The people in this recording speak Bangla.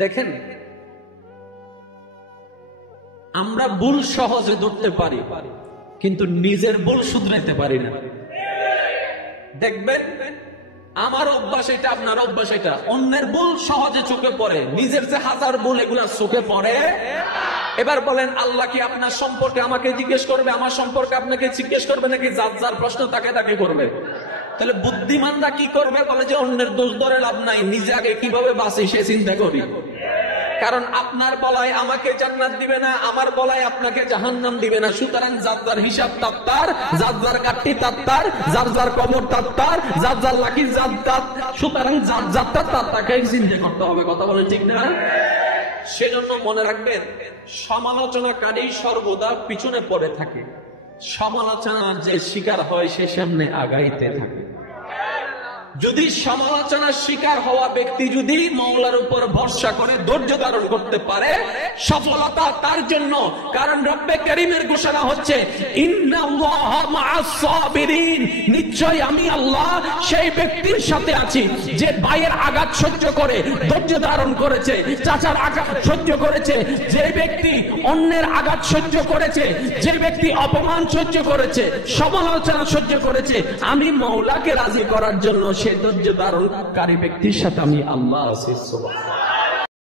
দেখেন, আমরা ভুল সহজে ধরতে পারি, কিন্তু নিজের ভুল শুধরাইতে পারি না। দেখবেন, আমার অভ্যাস এটা, আপনার অভ্যাস এটা। অন্যের ভুল সহজে চোখে পড়ে, নিজের যে হাজার ভুল এগুলা চোখে পড়ে। এবার বলেন, আল্লাহ কি আপনার সম্পর্কে আমাকে জিজ্ঞেস করবে, আমার সম্পর্কে আপনাকে জিজ্ঞেস করবে, নাকি যার যার প্রশ্ন তাকে তাকে করবে? তাহলে বুদ্ধিমানরা কি করবে? বলে যে অন্যের দোষ ধরে লাভ নাই, নিজে আগে কিভাবে বাঁচি সে চিন্তা করি। কারণ আপনার বলায় আমাকে জান্নাত দিবে না, আমার বলায় আপনাকে জাহান্নাম দিবে না। সুতরাং যার যার হিসাব তার, যার যার কাটটি তার, যার যার কবর তার, যার যার লাকি তার। সুতরাং যার যারটা তাকে চিন্তা করতে হবে। কথা বলে ঠিক না? সেজন্য মনে রাখবেন, সমালোচনাকারী সর্বদা পিছনে পড়ে থাকে, সমালোচনার যে শিকার হয় সে সামনে আগাইতে থাকে। যদি সমালোচনার শিকার হওয়া ব্যক্তি যদি মওলার উপর ভরসা করে ধৈর্য ধারণ করতে পারে, সফলতা তার জন্য। কারণ রব্বে কারীমের ঘোষণা হচ্ছে, ইন্নাল্লাহা মা'আস সাবিরিন, নিশ্চয় আমি আল্লাহ সেই ব্যক্তির সাথে আছি যে ভাইয়ের আঘাত সহ্য করে ধৈর্য ধারণ করেছে, চাচার আঘাত সহ্য করেছে, যে ব্যক্তি অন্যের আঘাত সহ্য করেছে, যে ব্যক্তি অপমান সহ্য করেছে, সমালোচনা সহ্য করেছে, আমি মওলাকে রাজি করার জন্য সে ধৈর্য ধারণকারী ব্যক্তির সাথে আমি আল্লাহ আছি। সুবহানাল্লাহ।